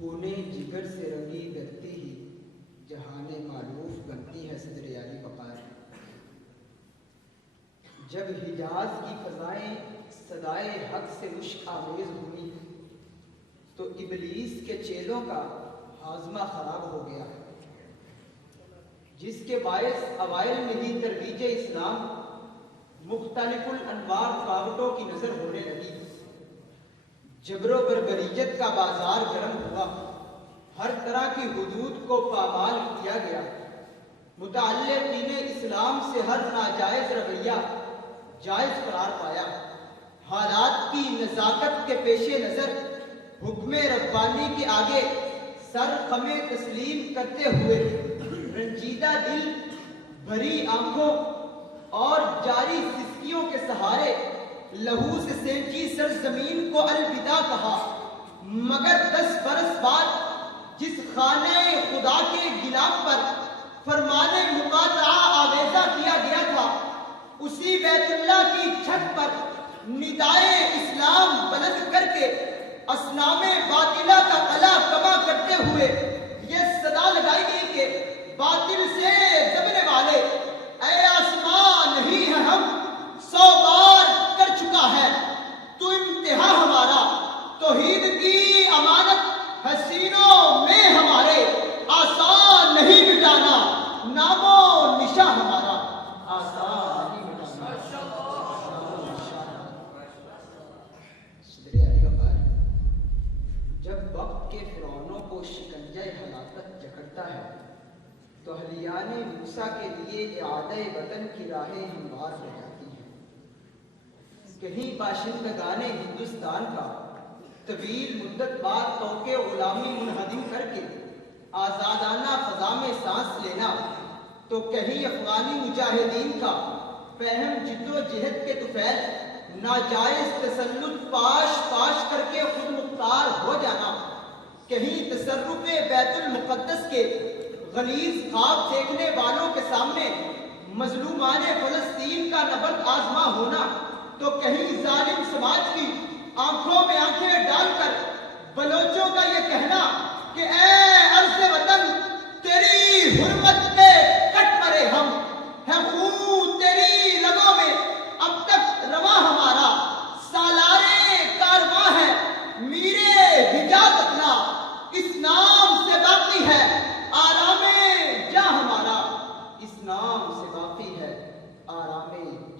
خونے جگر سے رنگی دھرتی ہی جہانے معروف بنتی ہے صدر علی وقار۔ جب حجاز کی فضائیں صدائے حق سے مشک آمیز ہوئی تو ابلیس کے چیلوں کا ہاضمہ خراب ہو گیا، جس کے باعث اوائل میں ہی ترویج اسلام مختلف الانواع رکاوٹوں کی نظر ہونے لگی۔ جبر و بربریت کا بازار گرم ہوا، ہر طرح کی حدود کو پامال کیا گیا، متعلقین اسلام سے ہر ناجائز رویہ جائز قرار پایا۔ حالات کی نزاکت کے پیش نظر حکم ربانی کے آگے سر خم تسلیم کرتے ہوئے رنجیدہ دل، بھری آنکھوں اور جاری سسکیوں کے سہارے لہو سے سینچی سرزمین کو الوداع کہا، مگر 10 برس بعد جس خانہ خدا کے گلاف پر فرمان مقاطعہ آویزہ کیا گیا تھا، اسی بیت اللہ کی چھت پر ندائے اسلام بلند کر کے اصنام باطلہ کا قلع کما کرتے ہوئے یہ صدا لگائی گئی کہ باطل سے دبنے والے اے آسمان نہیں ہے ہم 100 بار کر چکا ہے تو انتہا ہمارا، توحید کی امانت حسینوں میں ہمارے آسان نہیں مٹانا، نام و نشاں ہمارا آسان نہیں مٹانا۔ صدر علی وقار، جب وقت کے فرعونوں کو شکنجہ ہلاکت جکڑتا ہے تو اہلیان موسیٰ کے لیے اعادہ وطن کی راہیں ہموار ہو جاتی ہیں۔ کہیں باشندگان ہندوستان کا طویل مدت بعد توقع غلامی منہدم کر کے آزادانہ فضا میں سانس لینا، تو کہیں افغانی مجاہدین کا فہم جد و جہد کے طفیل ناجائز تسلط پاش کر کے خود مختار ہو جانا، کہیں تصرف بیت المقدس کے غلیظ خواب دیکھنے والوں کے سامنے مظلومان فلسطین کا نبرد آزما ہونا، تو کہیں ظالم سماج کی آنکھوں میں آنکھیں ڈال کر بلوچوں کا یہ کہنا کہ اے عرض وطن تیری حرمت پہ کٹ مرے ہم، ہے خون تیری رگوں میں اب تک رواں ہمارا، سالارے کارواں ہے میرے حجاز اپنا، اس نام سے باقی ہے آرام جاں ہمارا، اس نام سے باقی ہے آرام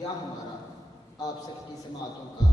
جاں ہمارا۔ آپ سب کی سماعتوں کا